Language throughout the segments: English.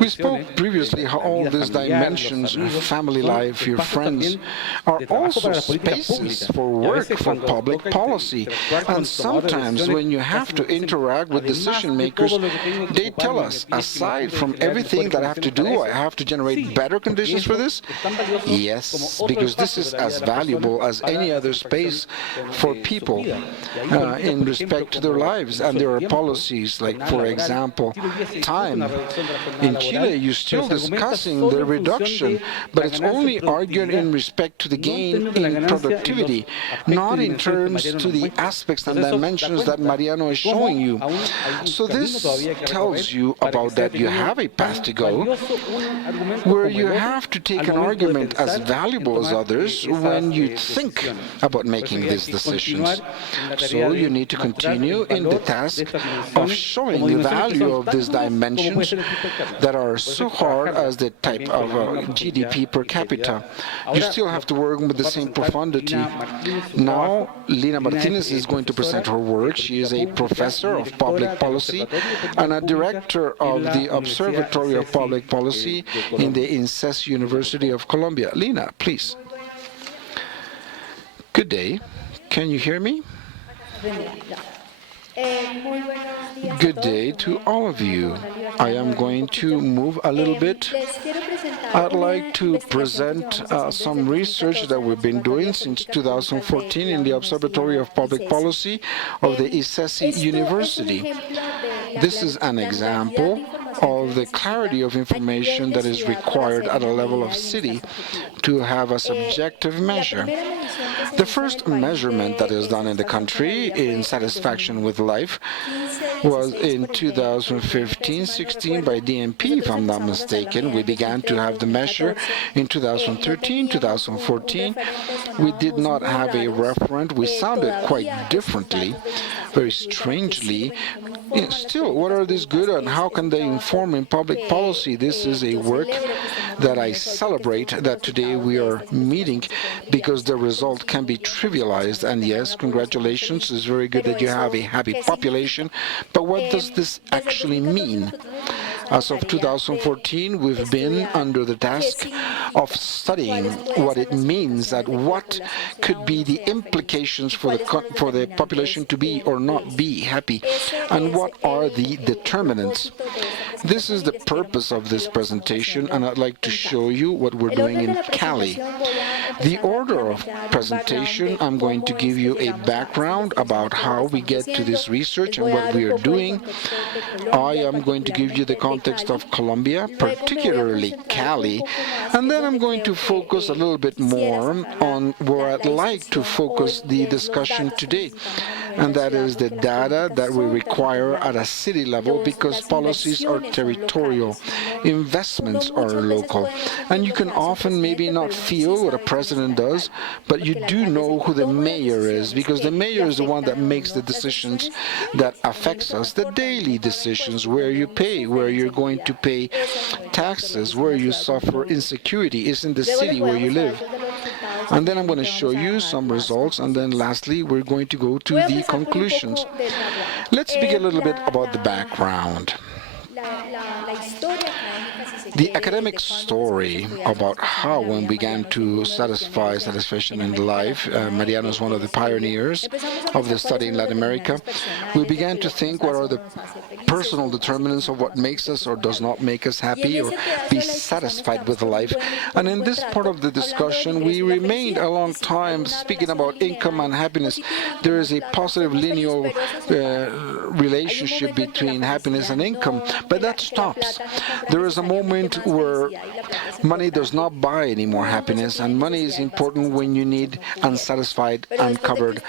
We spoke previously how all these dimensions of family life, your friends, are also spaces for work, for public policy. And sometimes when you have to interact with decision makers, they tell us, aside from everything that I have to do, I have to generate better conditions for this? Yes, because this is as valuable as any other space for people in respect to their lives. And there are policies like, for example, time. In Chile, you're still discussing the reduction, but it's only argued in respect to the gain in productivity, not in terms to the aspects and dimensions that Mariano is showing you. So this tells you about that you have a path to go, where you have to take an argument as valuable as others when you think about making these decisions. So you need to continue in the task of showing the value of these dimensions that are so hard as the type of GDP per capita. You still have to work with the same profundity. Now, Lina Martinez is going to present her work. She is a professor of public policy and a director of the Observatory of Public Policy in the INSES University of Colombia. Lina, please. Good day. Can you hear me? Good day to all of you. I am going to move a little bit. I'd like to present some research that we've been doing since 2014 in the Observatory of Public Policy of the ISESI University. This is an example of the clarity of information that is required at a level of city to have a subjective measure. The first measurement that is done in the country in satisfaction with life was in 2015-16 by DMP, if I'm not mistaken. We began to have the measure in 2013, 2014. We did not have a referent. We sounded quite differently, very strangely. Still, what are these good and how can they inform in public policy? This is a work that I celebrate that today we are meeting because the result can be trivialized. And yes, congratulations, it's very good that you have a happy population. But what does this actually mean? As of 2014, we've been under the task of studying what it means, that what could be the implications for the population to be or not be happy, and what are the determinants. This is the purpose of this presentation, and I'd like to show you what we're doing in Cali. The order of presentation, I'm going to give you a background about how we get to this research and what we are doing. I am going to give you the context of Colombia, particularly Cali, and then I'm going to focus a little bit more on where I'd like to focus the discussion today, and that is the data that we require at a city level because policies are territorial, investments are local, and you can often maybe not feel what a president does, but you do know who the mayor is because the mayor is the one that makes the decisions that affects us, the daily decisions, where you pay, where you're going to pay taxes, where you suffer insecurity is in the city where you live. And then I'm going to show you some results, and then lastly we're going to go to the conclusions. Let's speak a little bit about the background. The academic story about how one began to satisfaction in life. Mariano is one of the pioneers of the study in Latin America. We began to think what are the personal determinants of what makes us or does not make us happy or be satisfied with life. And in this part of the discussion, we remained a long time speaking about income and happiness. There is a positive linear relationship between happiness and income, but that stops. There is a moment where money does not buy any more happiness, and money is important when you need unsatisfied, uncovered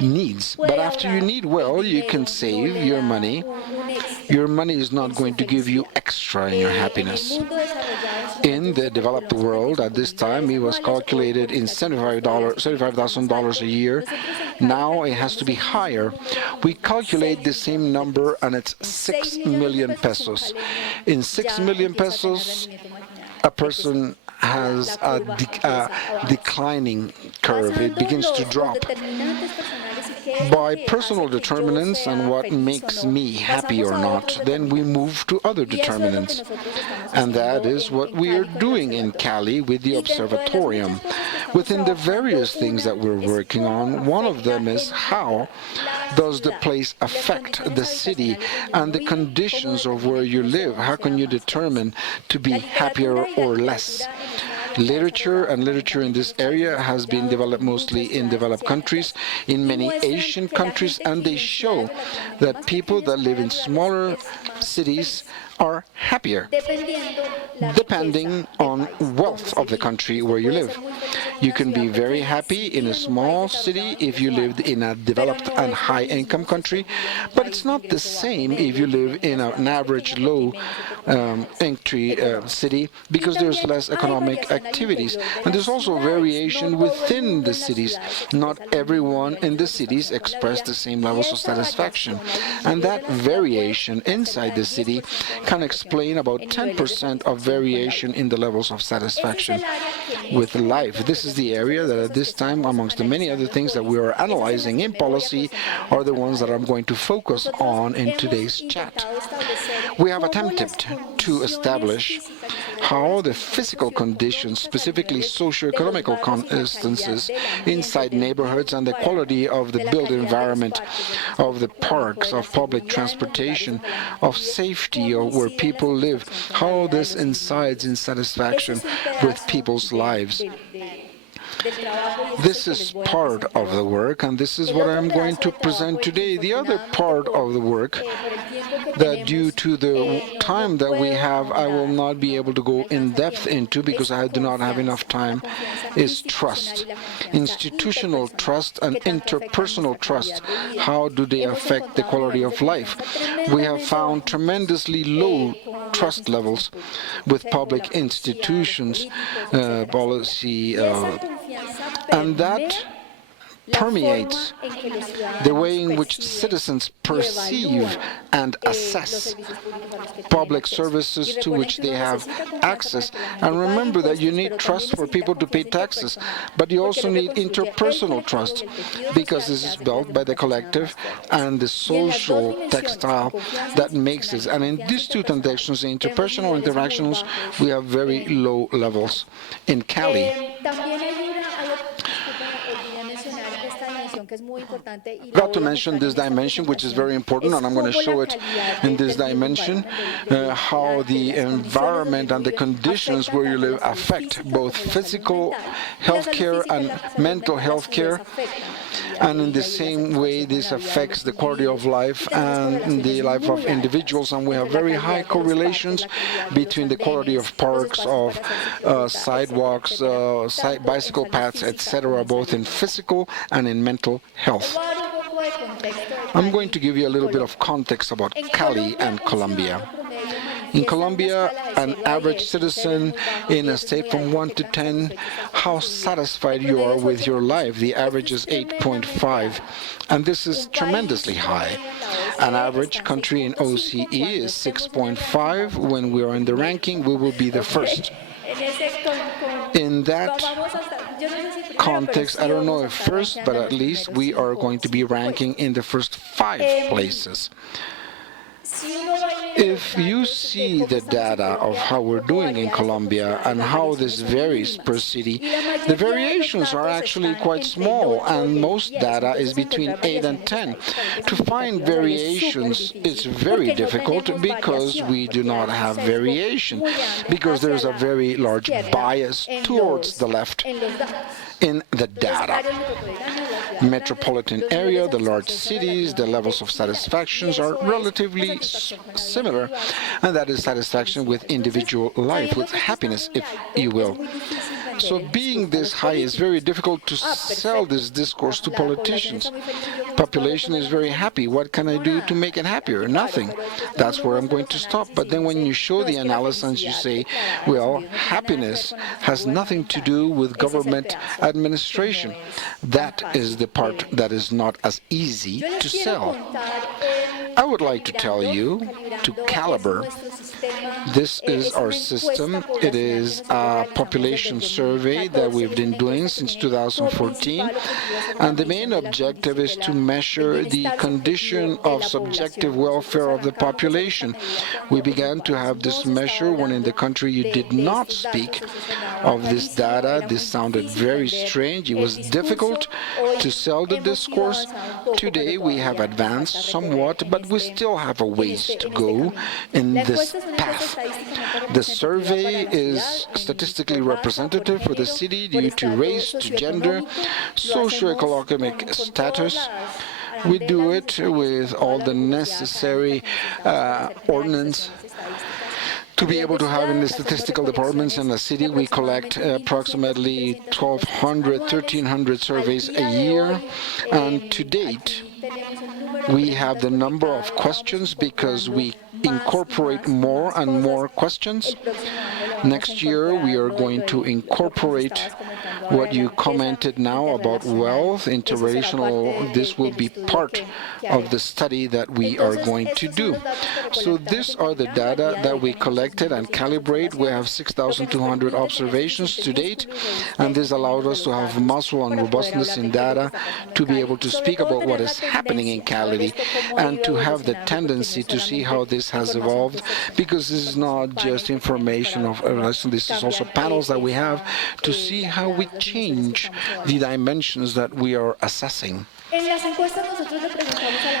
needs. But after you need well, you can save your money. Your money is not going to give you extra in your happiness. In the developed world, at this time, it was calculated in $75,000 a year. Now it has to be higher. We calculate the same number, and it's 6 million pesos. In 6 million pesos, a person has a declining curve. It begins to drop. by personal determinants and what makes me happy or not. Then we move to other determinants. And that is what we are doing in Cali with the observatorium. Within the various things that we're working on, one of them is how does the place affect the city and the conditions of where you live? How can you determine to be happier or less? Literature in this area has been developed mostly in developed countries, in many Asian countries, and they show that people that live in smaller cities are happier, depending on wealth of the country where you live. You can be very happy in a small city if you lived in a developed and high-income country, but it's not the same if you live in an average low entry city, because there's less economic activities. And there's also variation within the cities. Not everyone in the cities express the same levels of satisfaction. And that variation inside the city can explain about 10% of variation in the levels of satisfaction with life. This is the area that at this time, amongst the many other things that we are analyzing in policy, are the ones that I'm going to focus on in today's chat. We have attempted to establish how the physical conditions, specifically socio-economical instances inside neighborhoods and the quality of the built environment, of the parks, of public transportation, of safety, or where people live, how this incides in satisfaction with people's lives. This is part of the work, and this is what I'm going to present today. The other part of the work, that due to the time that we have, I will not be able to go in depth into because I do not have enough time, is trust. Institutional trust and interpersonal trust. How do they affect the quality of life? We have found tremendously low trust levels with public institutions, policy, and that permeates the way in which citizens perceive and assess public services to which they have access. And remember that you need trust for people to pay taxes, but you also need interpersonal trust, because this is built by the collective and the social textile that makes this. And in these two dimensions, the interpersonal interactions, we have very low levels. In Cali, got to mention this dimension, which is very important, and I'm going to show it in this dimension, how the environment and the conditions where you live affect both physical health care and mental health care. And in the same way, this affects the quality of life and the life of individuals. And we have very high correlations between the quality of parks, of sidewalks, bicycle paths, etc., both in physical and in mental health. I'm going to give you a little bit of context about Cali and Colombia. In Colombia, an average citizen in a state from 1 to 10, how satisfied you are with your life. The average is 8.5, and this is tremendously high. An average country in OCE is 6.5. When we are in the ranking, we will be the first. In that context, I don't know if first, but at least we are going to be ranking in the first 5 places. If you see the data of how we're doing in Colombia and how this varies per city, the variations are actually quite small, and most data is between 8 and 10. To find variations is very difficult because we do not have variation, because there is a very large bias towards the left in the data. Metropolitan area, the large cities, the levels of satisfactions are relatively similar, and that is satisfaction with individual life, with happiness, if you will. So being this high is very difficult to sell this discourse to politicians. Population is very happy. What can I do to make it happier? Nothing. That's where I'm going to stop. But then when you show the analysis, you say, well, happiness has nothing to do with government administration. That is the part that is not as easy to sell. I would like to tell you to calibrate. This is our system. It is a population survey that we've been doing since 2014, and the main objective is to measure the condition of subjective welfare of the population. We began to have this measure when in the country you did not speak of this data. This sounded very strange. It was difficult to sell the discourse. Today we have advanced somewhat, but we still have a ways to go in this path. The survey is statistically representative for the city due to race, to gender, socioeconomic status. We do it with all the necessary ordinance to be able to have in the statistical departments in the city. We collect approximately 1,200, 1,300 surveys a year, and to date, we have the number of questions because we incorporate more and more questions. Next year, we are going to incorporate what you commented now about wealth, interrelational. This will be part of the study that we are going to do. So these are the data that we collected and calibrate. We have 6,200 observations to date, and this allowed us to have muscle and robustness in data to be able to speak about what is happening in Cali and to have the tendency to see how this has evolved, because this is not just information of this is also panels that we have to see how we change the dimensions that we are assessing.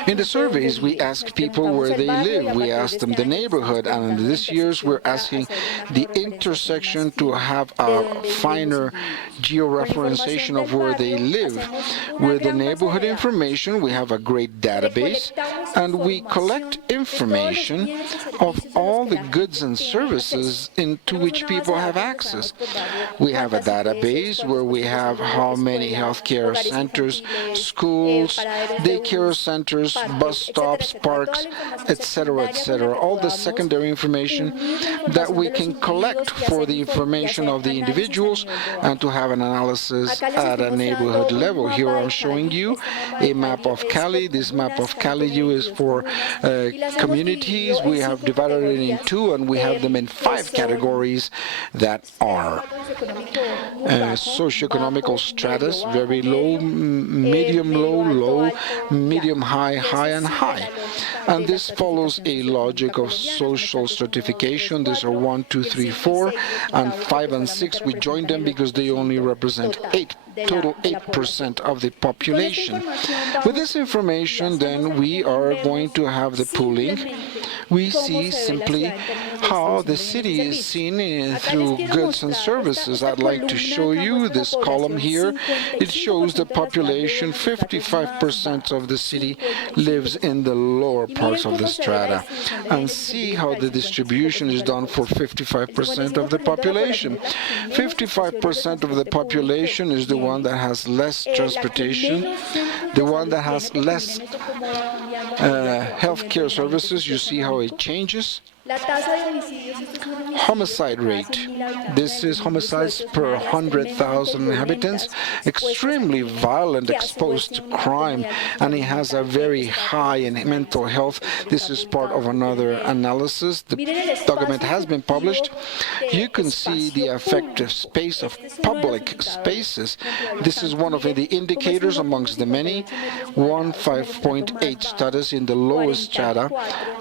In the surveys, we ask people where they live. We ask them the neighborhood, and in this year's we're asking the intersection to have a finer georeferencing of where they live. With the neighborhood information, we have a great database, and we collect information of all the goods and services into which people have access. We have a database where we have how many healthcare centers, schools, daycare centers, bus stops, parks, etc., etc. All the secondary information that we can collect for the information of the individuals and to have an analysis at a neighborhood level. Here I'm showing you a map of Cali. This map of Cali-U is for communities. We have divided it in two, and we have them in 5 categories that are socioeconomical status, very low, medium low, low, medium high, high, and high. And this follows a logic of social stratification. These are 1, 2, 3, 4, and 5 and 6. We joined them because they only represent 8% of the population. With this information, then, we are going to have the pooling. We see simply how the city is seen through goods and services. I'd like to show you this column here. It shows the population. 55% of the city lives in the lower parts of the strata. And see how the distribution is done for 55% of the population. 55% of the population is the one that has less transportation, the one that has less healthcare services. You see how it changes. Homicide rate. This is homicides per 100,000 inhabitants. Extremely violent, exposed to crime, and it has a very high in mental health. This is part of another analysis. The document has been published. You can see the effective space of public spaces. This is one of the indicators amongst the many. 5.8 status in the lowest strata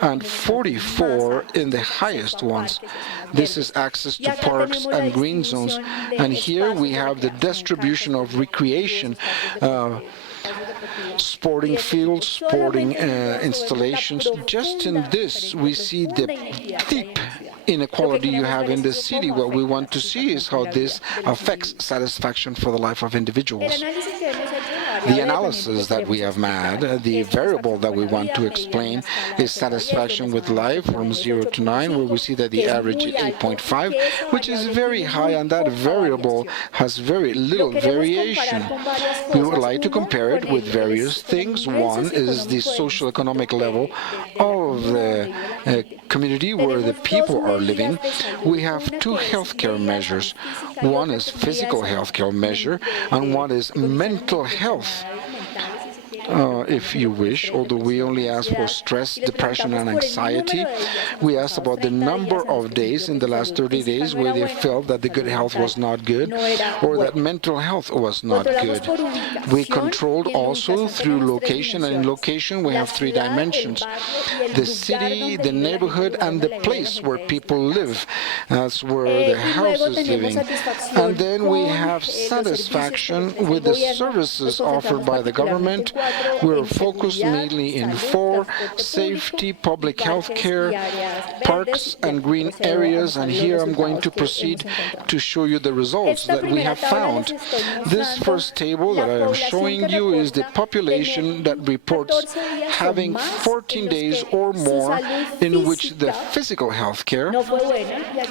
and 44 in the highest ones. This is access to parks and green zones. And here we have the distribution of recreation, sporting fields, sporting installations. Just in this, we see the deep inequality you have in the city. What we want to see is how this affects satisfaction for the life of individuals. The analysis that we have made, the variable that we want to explain is satisfaction with life from 0 to 9, where we see that the average is 8.5, which is very high, and that variable has very little variation. We would like to compare it with various things. One is the social economic level of the community where the people are living. We have 2 healthcare measures. One is physical healthcare measure, and one is mental health. if you wish, although we only asked for stress, depression, and anxiety. We asked about the number of days in the last 30 days where they felt that the good health was not good or that mental health was not good. We controlled also through location, and in location we have three dimensions: the city, the neighborhood, and the place where people live. That's where the house is living. And then we have satisfaction with the services offered by the government. We're focused mainly in four: safety, public health care, parks, and green areas. And here I'm going to proceed to show you the results that we have found. This first table that I am showing you is the population that reports having 14 days or more in which the physical health care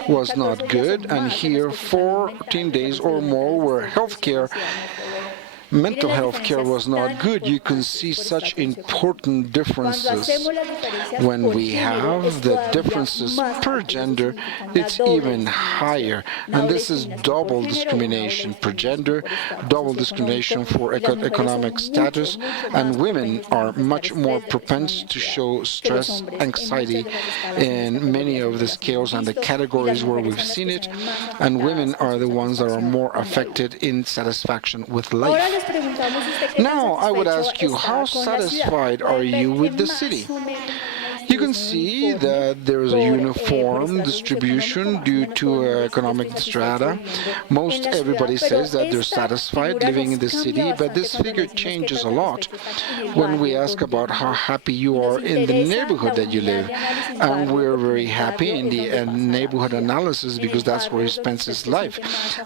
was not good, and here 14 days or more where mental health care was not good. You can see such important differences. When we have the differences per gender, it's even higher. And this is double discrimination per gender, double discrimination for economic status, and women are much more propense to show stress, anxiety in many of the scales and the categories where we've seen it, and women are the ones that are more affected in satisfaction with life. Now, I would ask you, how satisfied are you with the city? You can see that there is a uniform distribution due to economic strata. Most everybody says that they're satisfied living in the city, but this figure changes a lot when we ask about how happy you are in the neighborhood that you live. And we're very happy in the neighborhood analysis because that's where he spends his life.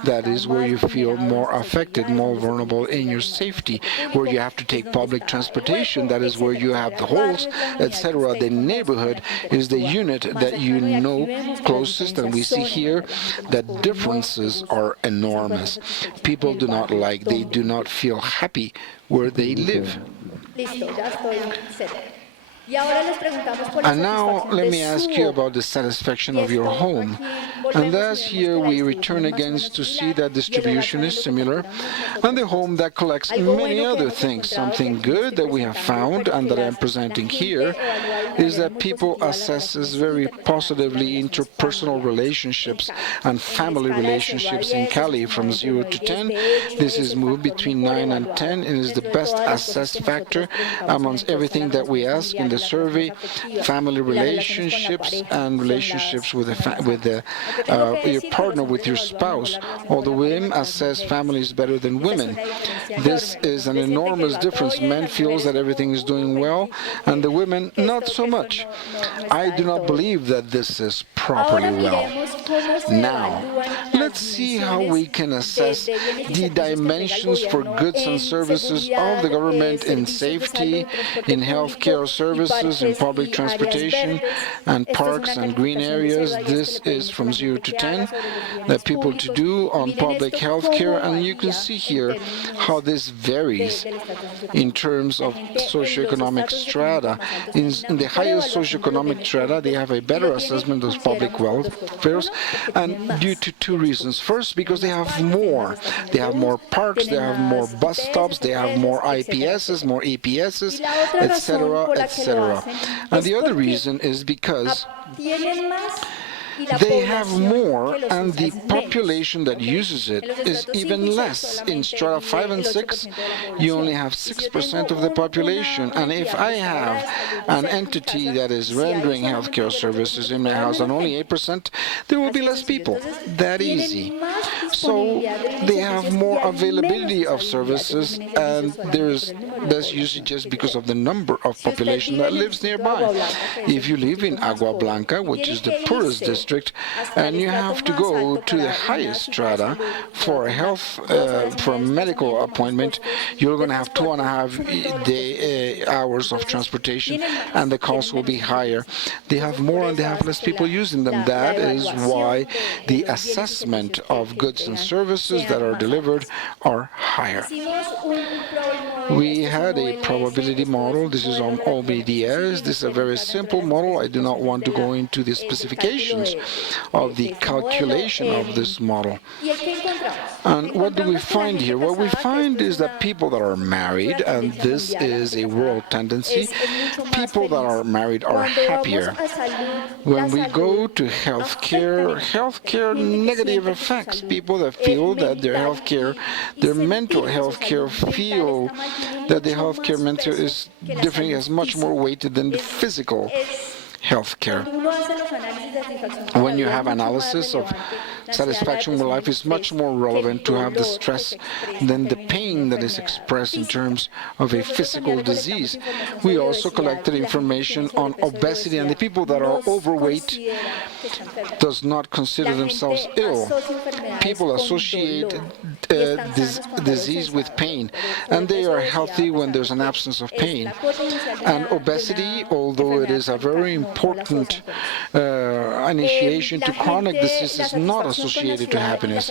That is where you feel more affected, more vulnerable in your safety, where you have to take public transportation. That is where you have the holes, etc. The neighborhood is the unit that you know closest, and we see here that differences are enormous. People do not like, they do not feel happy where they live. And now let me ask you about the satisfaction of your home. And thus here we return again to see that distribution is similar, and the home that collects many other things. Something good that we have found and that I'm presenting here is that people assesses very positively interpersonal relationships and family relationships in Cali from 0 to 10. This is moved between 9 and 10 and is the best assessed factor amongst everything that we ask in the survey: family relationships and relationships with your partner, with your spouse. Although women assess families better than women, this is an enormous difference. Men feels that everything is doing well, and the women not so much. I do not believe that this is properly well. Now, let's see how we can assess the dimensions for goods and services of the government in safety, in healthcare services, in public transportation, and parks and green areas. This is from 0 to 10 that people to do on public health care, and you can see here how this varies in terms of socioeconomic strata. In the highest socioeconomic strata, they have a better assessment of public welfare, and due to two reasons. First, because they have more. They have more parks, they have more bus stops, they have more IPSs, more EPSs, etc., etc. And the other reason is because they have more, and the population that uses it is even less. In strata 5 and 6, you only have 6% of the population. And if I have an entity that is rendering healthcare services in my house and only 8%, there will be less people. That easy. So they have more availability of services, and there's less usage just because of the number of population that lives nearby. If you live in Agua Blanca, which is the poorest district, and you have to go to the highest strata for a medical appointment, you're going to have 2.5 hours of transportation, and the cost will be higher. They have more and they have less people using them. That is why the assessment of goods and services that are delivered are higher. We had a probability model. This is on Oecd-U. This is a very simple model. I do not want to go into the specifications of the calculation of this model. And what do we find here? What we find is that people that are married, and this is a world tendency, people that are married are happier. When we go to healthcare negative effects. People that feel that their healthcare, their mental healthcare, feel that the healthcare mental is different, has much more weight than the physical healthcare. When you have analysis of satisfaction with life, it's much more relevant to have the stress than the pain that is expressed in terms of a physical disease. We also collected information on obesity, and the people that are overweight does not consider themselves ill. People associate disease with pain, and they are healthy when there's an absence of pain. And obesity, although it is a very important initiation to chronic disease, is not associated to happiness.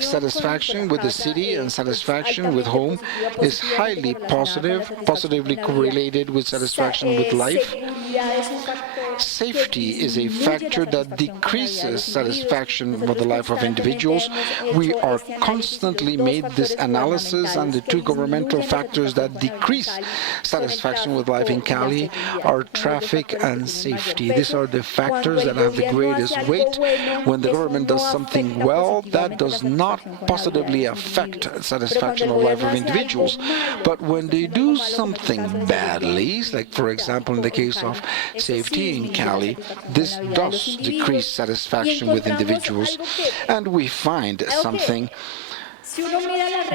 Satisfaction with the city and satisfaction with home is highly positively correlated with satisfaction with life. Safety is a factor that decreases satisfaction with the life of individuals. We are constantly made this analysis, and the two governmental factors that decrease satisfaction with life in Cali are traffic and safety. These are the factors that have the greatest weight. When the government does something well, that does not positively affect satisfaction of life of individuals. But when they do something badly, like for example in the case of safety in Cali, this does decrease satisfaction with individuals. And we find something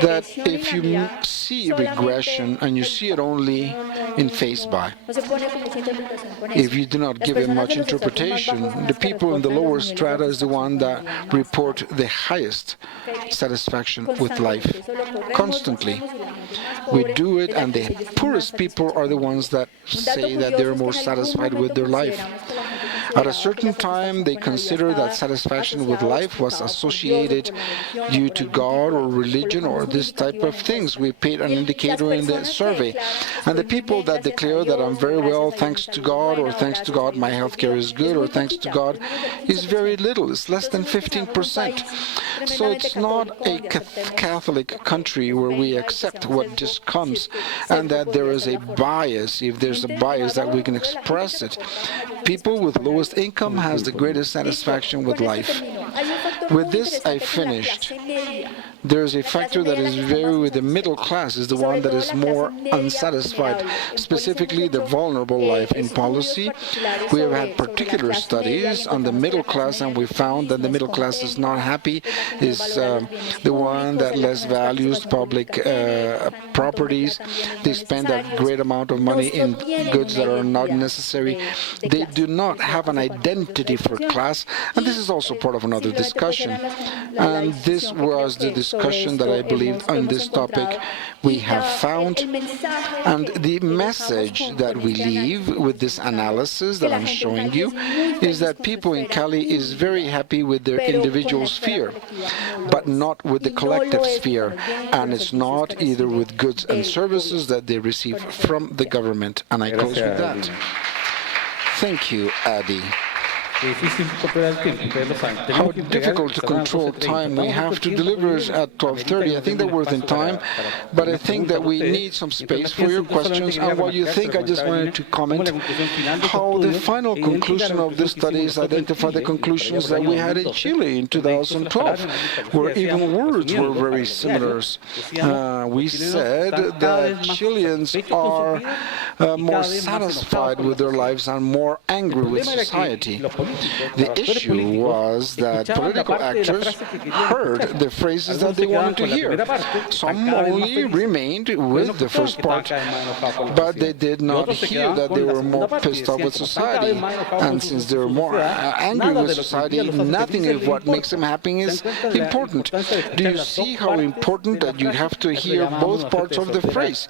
that if you see regression and you see it only in face by, if you do not give it much interpretation, the people in the lower strata is the one that report the highest satisfaction with life constantly. We do it, and the poorest people are the ones that say that they're more satisfied with their life. At a certain time, they consider that satisfaction with life was associated due to God or religion or this type of things. We paid an indicator in the survey. And the people that declare that I'm very well, thanks to God, or thanks to God, my healthcare is good, or thanks to God, is very little. It's less than 15%. So it's not a Catholic country where we accept what just comes and that there is a bias. If there's a bias, that we can express it. People with lowest income has the greatest satisfaction with life. With this, I finished. There's a factor that is very with the middle class, is the one that is more unsatisfied, specifically the vulnerable life. In policy, we have had particular studies on the middle class, and we found that the middle class is not happy, is the one that less values public properties. They spend a great amount of money in goods that are not necessary. They do not have an identity for class, and this is also part of another discussion. And this was the discussion that I believe on this topic we have found. And the message that we leave with this analysis that I'm showing you is that people in Cali is very happy with their individual sphere, but not with the collective sphere. And it's not either with goods and services that they receive from the government. And I close with that. Thank you, Adi. How difficult to control time. We have to deliver at 12:30. I think that we're in time, but I think that we need some space for your questions. And while you think, I just wanted to comment how the final conclusion of this study is identify the conclusions that we had in Chile in 2012, where even words were very similar. We said that Chileans are more satisfied with their lives and more angry with society. The issue was that political actors heard the phrases that they wanted to hear. Some only remained with the first part, but they did not hear that they were more pissed off with society. And since they were more angry with society, nothing of what makes them happy is important. Do you see how important that you have to hear both parts of the phrase?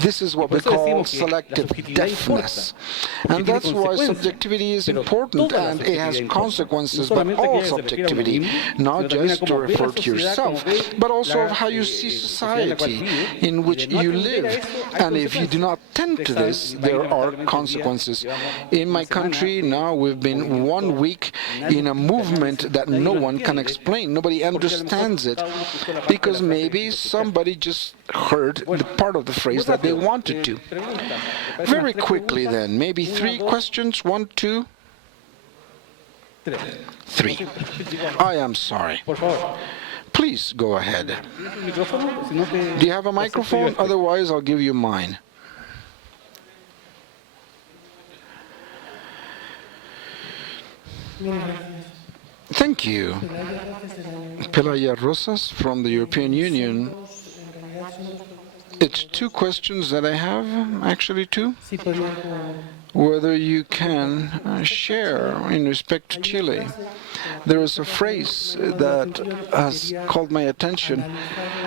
This is what we call collective deafness. And that's why subjectivity is important, and it has consequences, but all subjectivity, not just to refer to yourself, but also of how you see society in which you live. And if you do not tend to this, there are consequences. In my country, now we've been 1 week in a movement that no one can explain. Nobody understands it, because maybe somebody just heard the part of the phrase that they wanted to. Very quickly then, maybe 3 questions, 1, 2, 3. I am sorry. Please go ahead. Do you have a microphone? Otherwise, I'll give you mine. Thank you. Pelaya Rosas from the European Union. It's 2 questions that I have, actually 2. Whether you can share in respect to Chile. There is a phrase that has called my attention,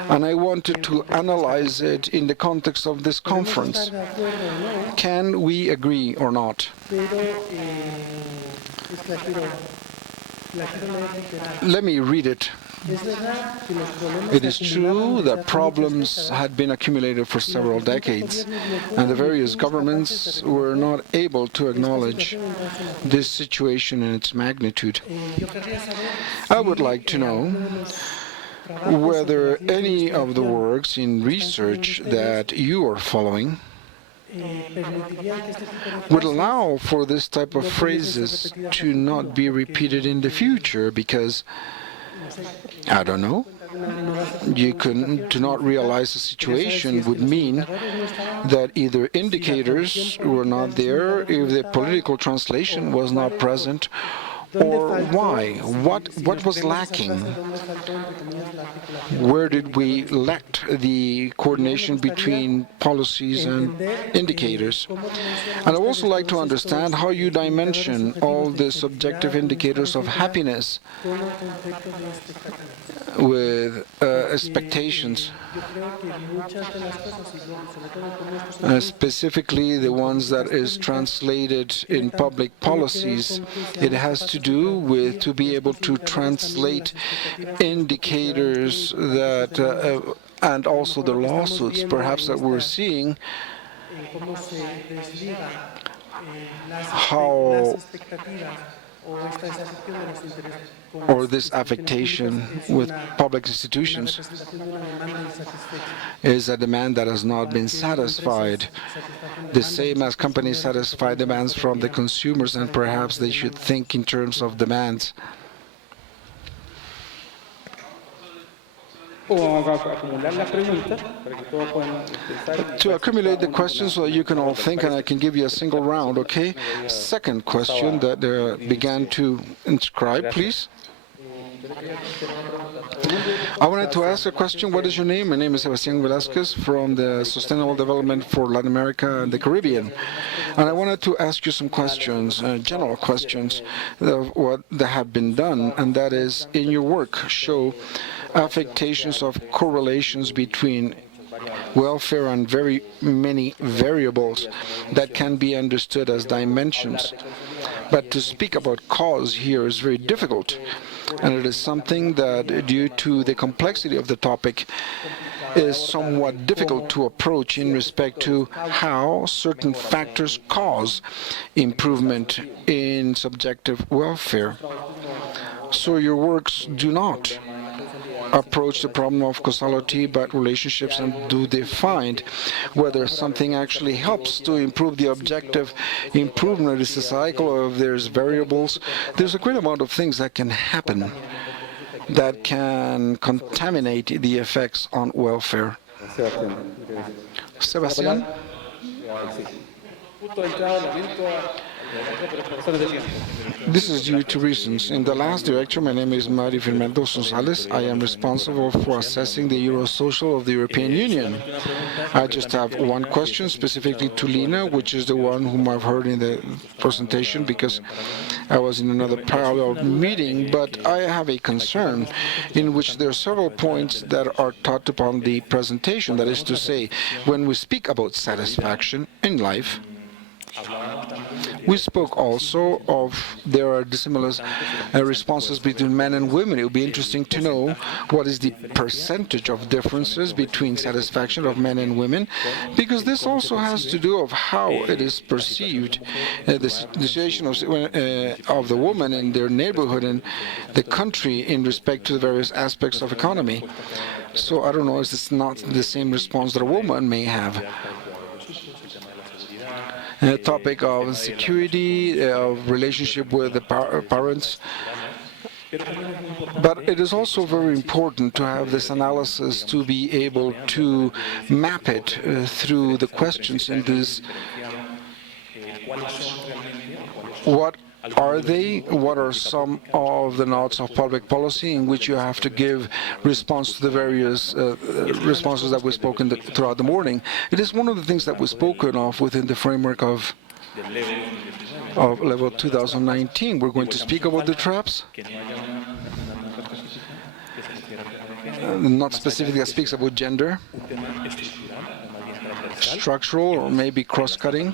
and I wanted to analyze it in the context of this conference. Can we agree or not? Let me read it. It is true that problems had been accumulated for several decades, and the various governments were not able to acknowledge this situation in its magnitude. I would like to know whether any of the works in research that you are following would allow for this type of phrases to not be repeated in the future, because I don't know. To not realize the situation would mean that either indicators were not there, if the political translation was not present, or why? What was lacking? Where did we lack the coordination between policies and indicators? And I'd also like to understand how you dimension all the subjective indicators of happiness with expectations, specifically the ones that is translated in public policies. It has to do with to be able to translate indicators that and also the lawsuits perhaps that we're seeing, how or this affectation with public institutions is a demand that has not been satisfied, the same as companies satisfy demands from the consumers, and perhaps they should think in terms of demands. To accumulate the questions so you can all think, and I can give you a single round, okay? Second question that began to inscribe, please. I wanted to ask a question. What is your name? My name is Sebastián Velázquez from the Sustainable Development for Latin America and the Caribbean. And I wanted to ask you some questions, general questions, of what that have been done, and that is, in your work, show affectations of correlations between welfare and very many variables that can be understood as dimensions. But to speak about cause here is very difficult, and it is something that, due to the complexity of the topic, is somewhat difficult to approach in respect to how certain factors cause improvement in subjective welfare. So your works do not approach the problem of causality but relationships, and do they find whether something actually helps to improve the objective improvement? Is a cycle, or if there's variables? There's a great amount of things that can happen that can contaminate the effects on welfare. Sebastián? This is due to reasons. In the last director, my name is Mario Firmando González. I am responsible for assessing the Eurosocial of the European Union. I just have one question specifically to Lina, which is the one whom I've heard in the presentation because I was in another parallel meeting, but I have a concern in which there are several points that are taught upon the presentation. That is to say, when we speak about satisfaction in life, we spoke also of there are dissimilar responses between men and women. It would be interesting to know what is the percentage of differences between satisfaction of men and women, because this also has to do of how it is perceived, the situation of the woman in their neighborhood and the country in respect to the various aspects of economy. So I don't know, is this not the same response that a woman may have? Topic of security, of relationship with the parents. But it is also very important to have this analysis to be able to map it through the questions in this. What are they? What are some of the notes of public policy in which you have to give response to the various responses that were spoken throughout the morning? It is one of the things that was spoken of within the framework of level 2019. We're going to speak about the traps. Not specifically that speaks about gender, structural or maybe cross-cutting.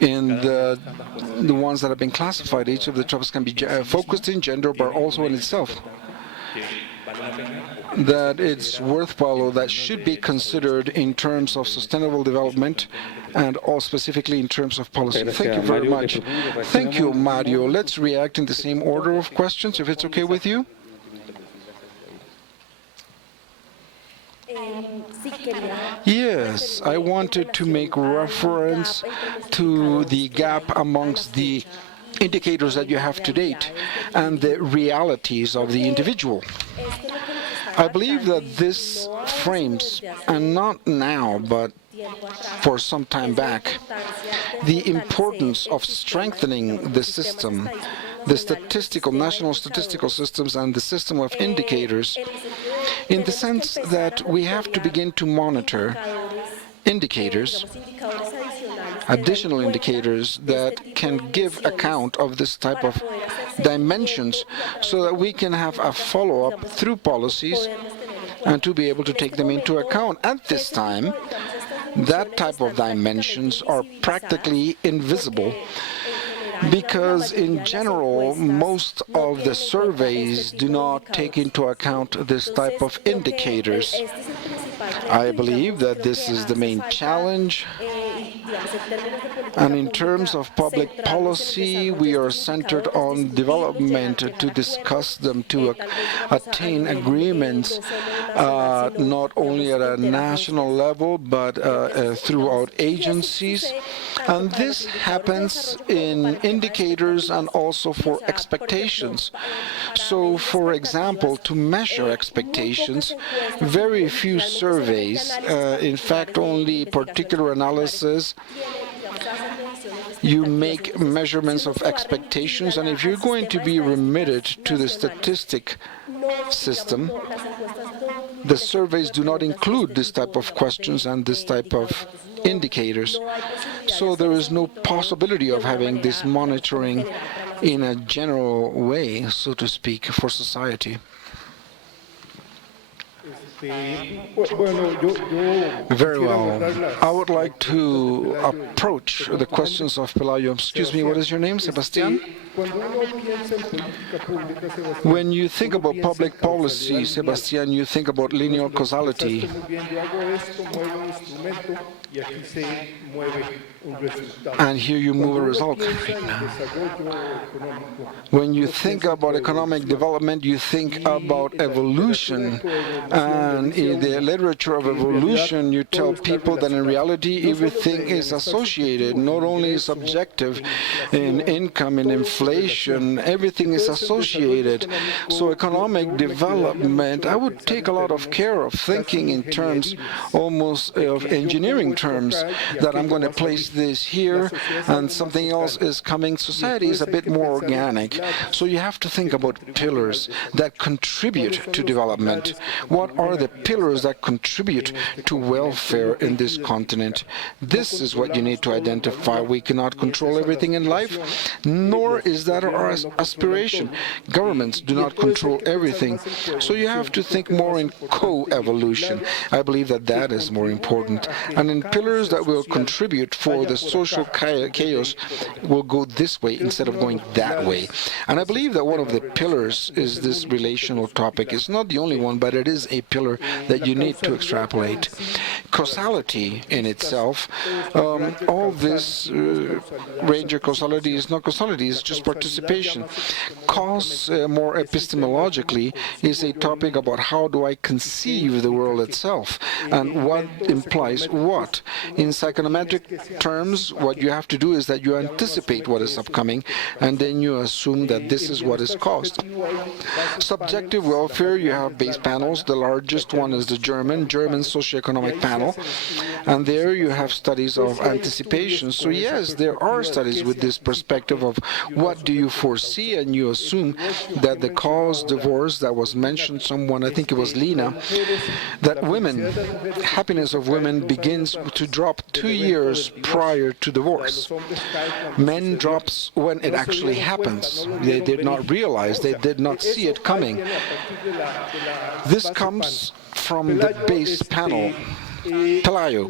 In the ones that have been classified, each of the traps can be focused in gender, but also in itself. That it's worthwhile, or that should be considered in terms of sustainable development and all specifically in terms of policy. Thank you very much. Thank you, Mario. Let's react in the same order of questions, if it's okay with you. Yes, I wanted to make reference to the gap amongst the indicators that you have to date and the realities of the individual. I believe that this frames, and not now, but for some time back, the importance of strengthening the system, the national statistical systems and the system of indicators, in the sense that we have to begin to monitor indicators, additional indicators that can give account of this type of dimensions so that we can have a follow-up through policies and to be able to take them into account. At this time, that type of dimensions are practically invisible because in general, most of the surveys do not take into account this type of indicators. I believe that this is the main challenge. And in terms of public policy, we are centered on development to discuss them, to attain agreements, not only at a national level, but throughout agencies. And this happens in indicators and also for expectations. So, for example, to measure expectations, very few surveys, in fact, only particular analysis, you make measurements of expectations, and if you're going to be remitted to the statistic system, the surveys do not include this type of questions and this type of indicators. So there is no possibility of having this monitoring in a general way, so to speak, for society. Very well. I would like to approach the questions of Pelayo. Excuse me, what is your name, Sebastián? When you think about public policy, Sebastián, you think about linear causality. And here you move a result. When you think about economic development, you think about evolution. And in the literature of evolution, you tell people that in reality, everything is associated, not only subjective in income, in inflation, everything is associated. So economic development, I would take a lot of care of thinking in terms almost of engineering terms that I'm going to place this here and something else is coming. Society is a bit more organic. So you have to think about pillars that contribute to development. What are the pillars that contribute to welfare in this continent? This is what you need to identify. We cannot control everything in life, nor is that our aspiration. Governments do not control everything. So you have to think more in co-evolution. I believe that that is more important. And in pillars that will contribute for the social chaos will go this way instead of going that way. And I believe that one of the pillars is this relational topic. It's not the only one, but it is a pillar that you need to extrapolate. Causality in itself, all this range of causality is not causality, it's just participation. Cause, more epistemologically, is a topic about how do I conceive the world itself and what implies what. In psychometric terms, what you have to do is that you anticipate what is upcoming and then you assume that this is what is caused. Subjective welfare, you have base panels. The largest one is the German socioeconomic panel, and there you have studies of anticipation. So yes, there are studies with this perspective of what do you foresee, and you assume that the cause divorce that was mentioned, someone, I think it was Lina, that women, happiness of women begins to drop 2 years prior to divorce. Men drops when it actually happens. They did not realize, they did not see it coming. This comes from the base panel. Pelayo,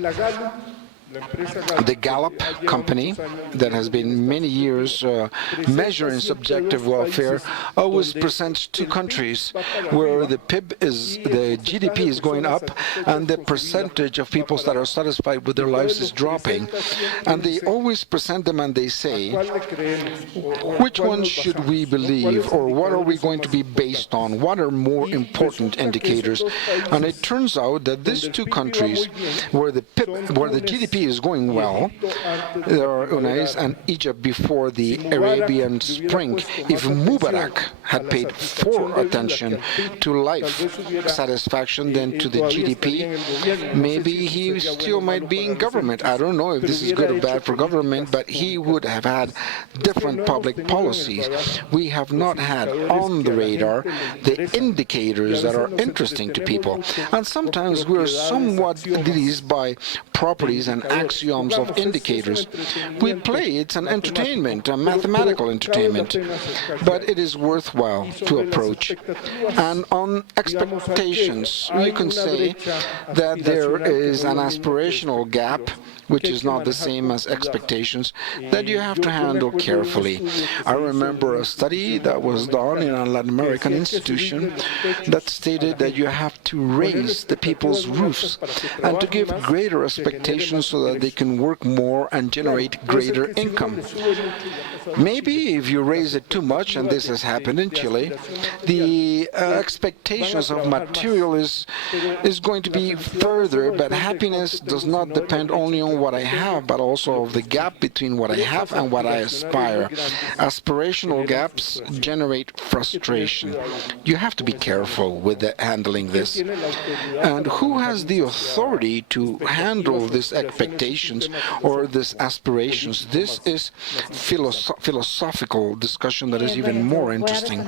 the Gallup company that has been many years measuring subjective welfare always presents two countries where the GDP is going up and the percentage of people that are satisfied with their lives is dropping. And they always present them and they say, which one should we believe, or what are we going to be based on? What are more important indicators? And it turns out that these two countries where the GDP is going well, there are Unais and Egypt before the Arabian Spring. If Mubarak had paid more attention to life satisfaction than to the GDP, maybe he still might be in government. I don't know if this is good or bad for government, but he would have had different public policies. We have not had on the radar the indicators that are interesting to people. And sometimes we're somewhat deceived by properties and axioms of indicators. We play, it's an entertainment, a mathematical entertainment, but it is worthwhile to approach. And on expectations, you can say that there is an aspirational gap, which is not the same as expectations, that you have to handle carefully. I remember a study that was done in a Latin American institution that stated that you have to raise the people's roofs and to give greater expectations so that they can work more and generate greater income. Maybe if you raise it too much, and this has happened in Chile, the expectations of material is going to be further, but happiness does not depend only on what I have, but also of the gap between what I have and what I aspire. Aspirational gaps generate frustration. You have to be careful with handling this. And who has the authority to handle these expectations or these aspirations? This is philosophical discussion that is even more interesting.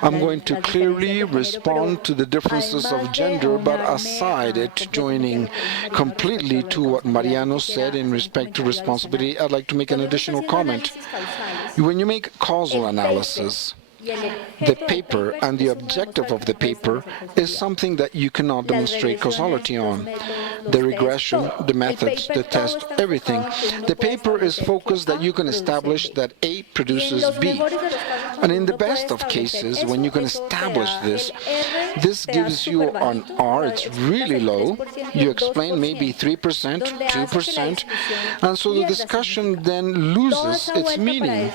I'm going to clearly respond to the differences of gender, but aside it joining completely to what Mariano said in respect to responsibility, I'd like to make an additional comment. When you make causal analysis, the paper and the objective of the paper is something that you cannot demonstrate causality on. The regression, the methods, the test, everything. The paper is focused that you can establish that A produces B. And in the best of cases, when you can establish this, this gives you an R, it's really low. You explain maybe 3%, 2%, and so the discussion then loses its meaning.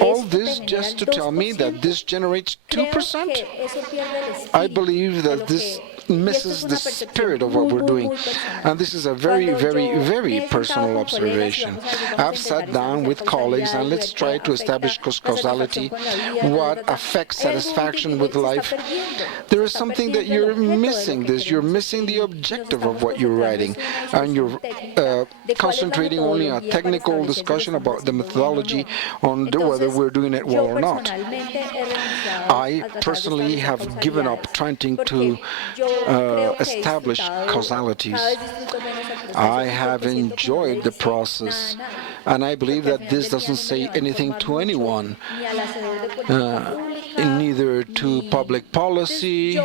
All this just to tell me that this generates 2%? I believe that this misses the spirit of what we're doing. And this is a very, very, very personal observation. I've sat down with colleagues and let's try to establish causality, what affects satisfaction with life. There is something that you're missing. You're missing the objective of what you're writing, and you're concentrating only on a technical discussion about the methodology on whether we're doing it well or not. I personally have given up trying to establish causalities. I have enjoyed the process, and I believe that this doesn't say anything to anyone, neither to public policy.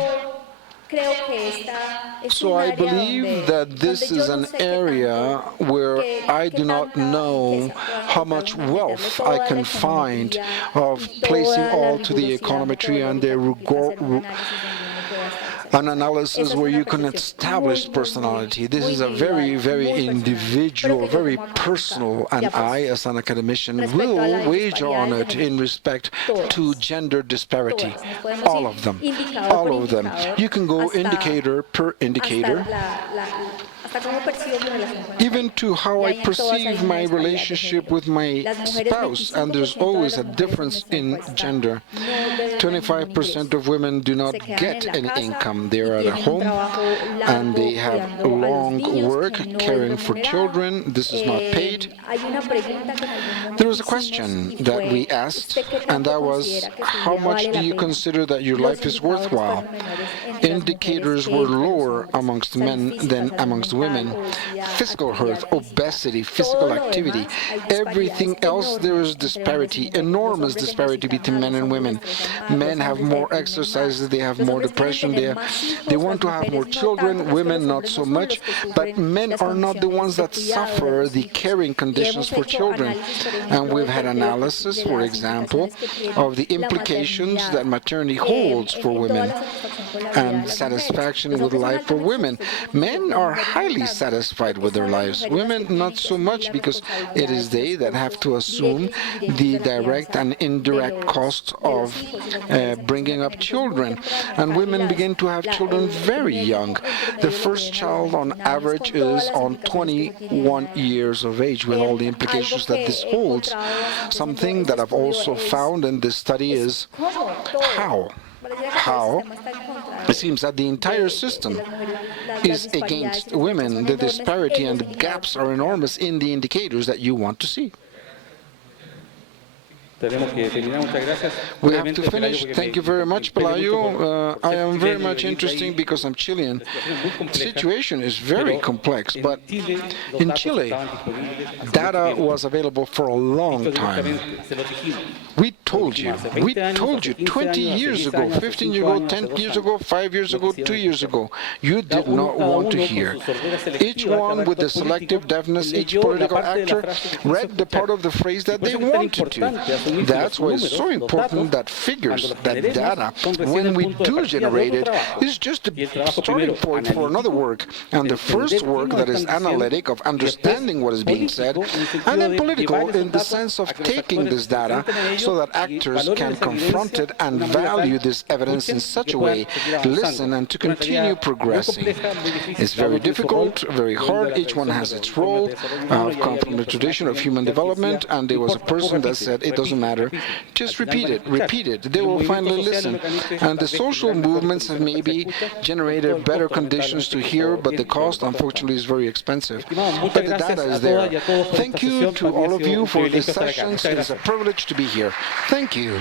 So I believe that this is an area where I do not know how much wealth I can find of placing all to the econometry and the an analysis where you can establish personality. This is a very, very individual, very personal, and I, as an academician, will wager on it in respect to gender disparity. All of them. All of them. You can go indicator per indicator, even to how I perceive my relationship with my spouse, and there's always a difference in gender. 25% of women do not get any income. They are at home and they have long work caring for children. This is not paid. There was a question that we asked, and that was, how much do you consider that your life is worthwhile? Indicators were lower amongst men than amongst women. Physical health, obesity, physical activity, everything else, there is disparity, enormous disparity between men and women. Men have more exercises, they have more depression, they want to have more children, women not so much, but men are not the ones that suffer the caring conditions for children. And we've had analysis, for example, of the implications that maternity holds for women and satisfaction with life for women. Men are highly satisfied with their lives. Women not so much, because it is they that have to assume the direct and indirect costs of bringing up children. And women begin to have children very young. The first child on average is on 21 years of age, with all the implications that this holds. Something that I've also found in this study is how it seems that the entire system is against women. The disparity and the gaps are enormous in the indicators that you want to see. We have to finish. Thank you very much, Pelayo. I am very much interested because I'm Chilean. The situation is very complex, but in Chile, data was available for a long time. We told you 20 years ago, 15 years ago, 10 years ago, 5 years ago, 2 years ago. You did not want to hear. Each one with the selective deafness, each political actor read the part of the phrase that they wanted to. That's why it's so important that figures, that data, when we do generate it, is just a starting point for another work. And the first work that is analytic, of understanding what is being said, and then political in the sense of taking this data so that actors can confront it and value this evidence in such a way, listen, and to continue progressing. It's very difficult, very hard. Each one has its role. I've come from the tradition of human development, and there was a person that said, it doesn't matter, just repeat it, they will finally listen. And the social movements have maybe generated better conditions to hear, but the cost, unfortunately, is very expensive. But the data is there. Thank you to all of you for this session. It is a privilege to be here. Thank you.